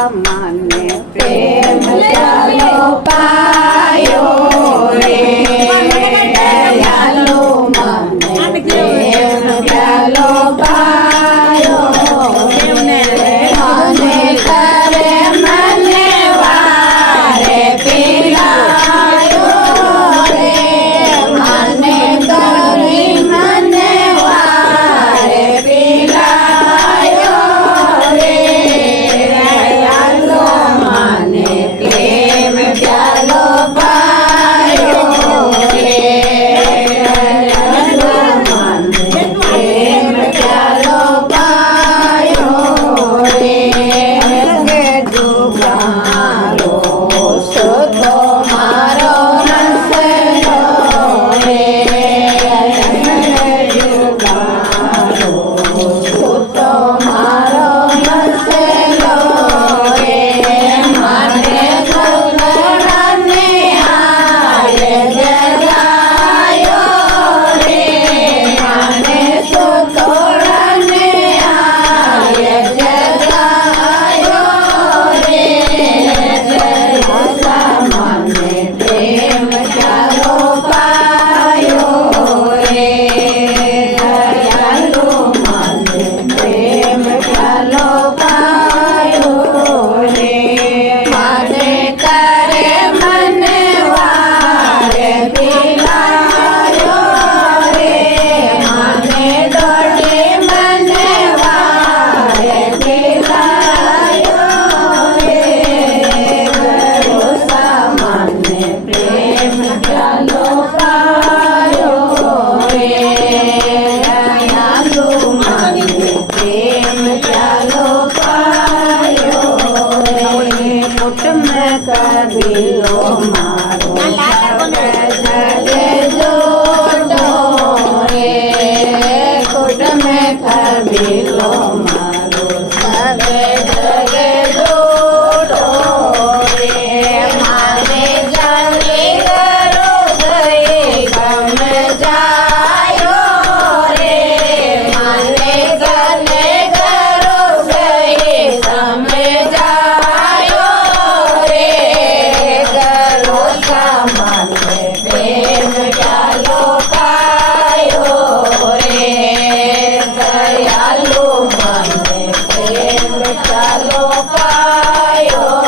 મને પ્રેમ ચાલો પાયો રે ચાલો મને પ્રેમ ચાલો પાયો મને કરે મને વારે પીલાયો રે મને કરી મને વારે પીલાયો રે ચાલો મને પ્રેમ ચાલો પાયો રે ચાલો મને પ્રેમ ચાલો પાયો રે જુગારો સોતો મારો રસલો રે જુગારો સોતો મારો રસલો રે મને કલરાને આરે જગાયો રે મને સોતોરાને આરે જગાયો રે મને પ્રેમ ચાલો પાયો રે ચાલો મને પ્રેમ ચાલો પાયો રે મને કરે મને વારે પીલાયો રે મને દોડે મને વારે પીલાયો રે મને પ્રેમ ચાલો પાયો રે ચાલો મને પ્રેમ ચાલો પાયો રે કુટુંબ કબીલો મારો જગે જોડો રે કુટુંબ કબીલો મારો સગે જગે જોડો રે મારે જલી કરો ગઈ ગમ જાયો રે મારે ગલે કરો ગઈ સમ જાયો રે કરો સામને પ્રેમ ચાલો પાયો રે દયાલુ મને પ્રેમ ચાલો પાયો